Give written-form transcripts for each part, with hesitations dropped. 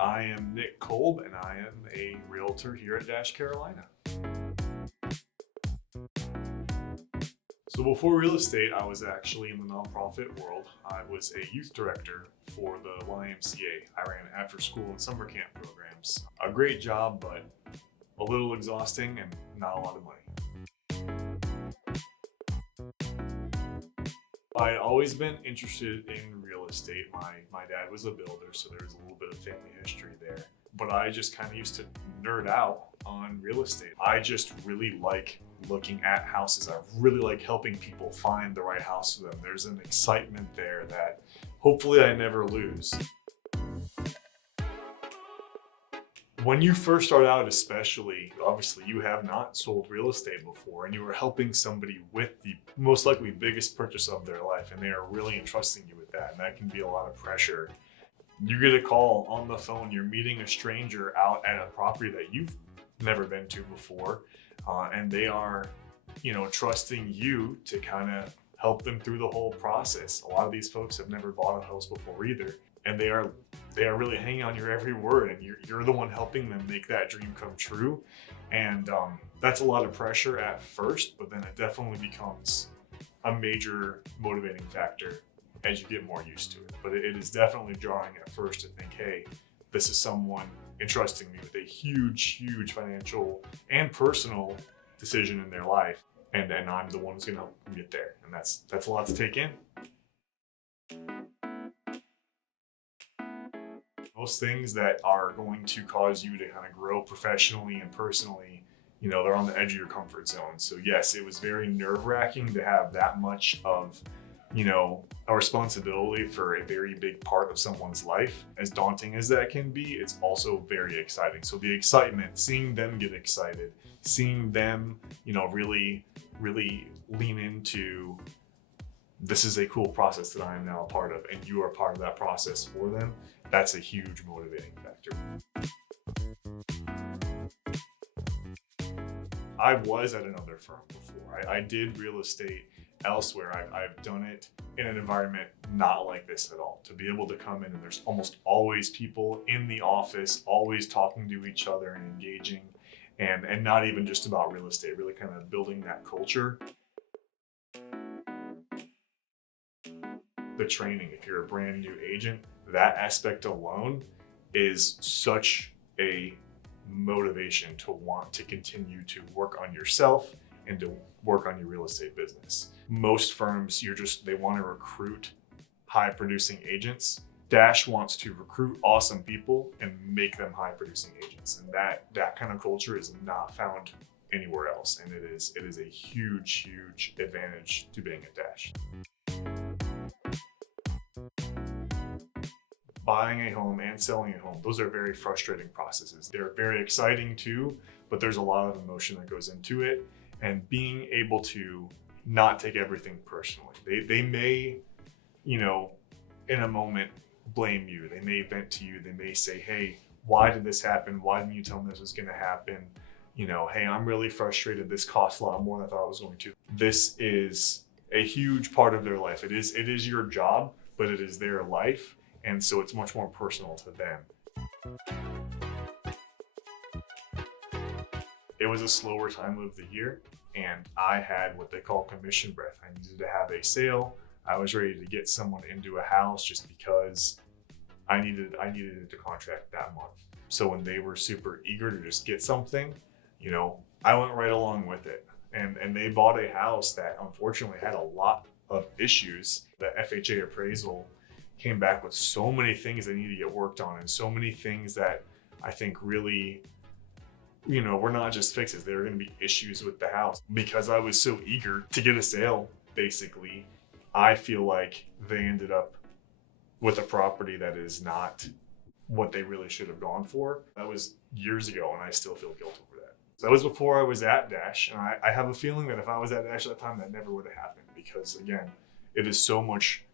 I am Nick Kolb, and I am a realtor here at Dash Carolina. So before real estate, I was actually in the nonprofit world. I was a youth director for the YMCA. I ran after school and summer camp programs. A great job, but a little exhausting and not a lot of money. I'd always been interested in real estate. My dad was a builder, so there's a little bit of family history there. But I just kind of used to nerd out on real estate. I just really like looking at houses. I really like helping people find the right house for them. There's an excitement there that hopefully I never lose. When you first start out, especially, obviously you have not sold real estate before and you are helping somebody with the most likely biggest purchase of their life, and they are really entrusting you with that, and that can be a lot of pressure. You get a call on the phone, you're meeting a stranger out at a property that you've never been to before, and they are, trusting you to kind of help them through the whole process. A lot of these folks have never bought a house before either, and they are really hanging on your every word, and you're the one helping them make that dream come true. And that's a lot of pressure at first, but then it definitely becomes a major motivating factor as you get more used to it. But it is definitely jarring at first to think, hey, this is someone entrusting me with a huge financial and personal decision in their life, and I'm the one who's gonna help them get there. And that's a lot to take in. Most things that are going to cause you to kind of grow professionally and personally, they're on the edge of your comfort zone. So yes, it was very nerve-wracking to have that much of, a responsibility for a very big part of someone's life. As daunting as that can be, it's also very exciting. So the excitement, seeing them get excited, seeing them, really lean into, this is a cool process that I am now a part of, and you are part of that process for them. That's a huge motivating factor. I was at another firm before. I did real estate elsewhere. I've done it in an environment not like this at all. To be able to come in and there's almost always people in the office, always talking to each other and engaging, and not even just about real estate, really kind of building that culture. The training, if you're a brand new agent, that aspect alone is such a motivation to want to continue to work on yourself and to work on your real estate business. Most firms, they want to recruit high producing agents. Dash wants to recruit awesome people and make them high producing agents. And that kind of culture is not found anywhere else. And it is a huge advantage to being at Dash. Buying a home and selling a home, those are very frustrating processes. They're very exciting too, but there's a lot of emotion that goes into it. And being able to not take everything personally. They may, in a moment blame you. They may vent to you. They may say, hey, why did this happen? Why didn't you tell me this was gonna happen? Hey, I'm really frustrated. This costs a lot more than I thought it was going to. This is a huge part of their life. It is your job, but it is their life. And so it's much more personal to them. It was a slower time of the year, and I had what they call commission breath. I needed to have a sale. I was ready to get someone into a house just because I needed it to contract that month. So when they were super eager to just get something, I went right along with it. And they bought a house that unfortunately had a lot of issues. The FHA appraisal came back with so many things that need to get worked on, and so many things that I think really, were not just fixes. There were going to be issues with the house. Because I was so eager to get a sale, basically, I feel like they ended up with a property that is not what they really should have gone for. That was years ago, and I still feel guilt over that. So that was before I was at Dash, and I have a feeling that if I was at Dash at that time, that never would have happened, because again, it is so much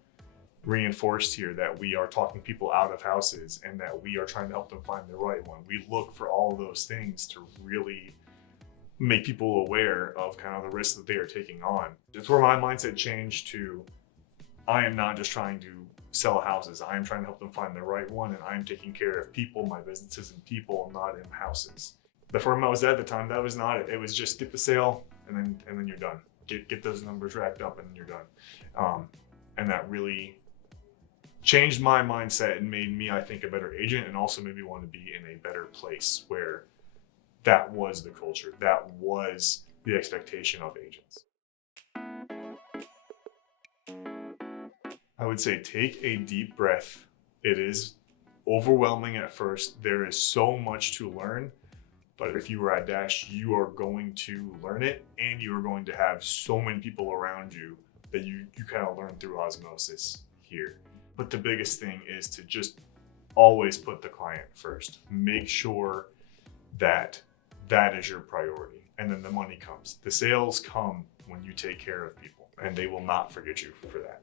reinforced here that we are talking people out of houses and that we are trying to help them find the right one. We look for all of those things to really make people aware of kind of the risks that they are taking on. It's where my mindset changed to, I am not just trying to sell houses. I'm trying to help them find the right one, and I'm taking care of people. My business is in people, not in houses. The firm I was at the time, that was not it. It was just get the sale, and then you're done. Get those numbers racked up, and you're done. And that really changed my mindset and made me, I think, a better agent, and also made me want to be in a better place where that was the culture, that was the expectation of agents. I would say take a deep breath. It is overwhelming at first. There is so much to learn, but if you are at Dash, you are going to learn it, and you are going to have so many people around you that you kind of learn through osmosis here. But the biggest thing is to just always put the client first. Make sure that that is your priority, and then the money comes. The sales come when you take care of people, and they will not forget you for that.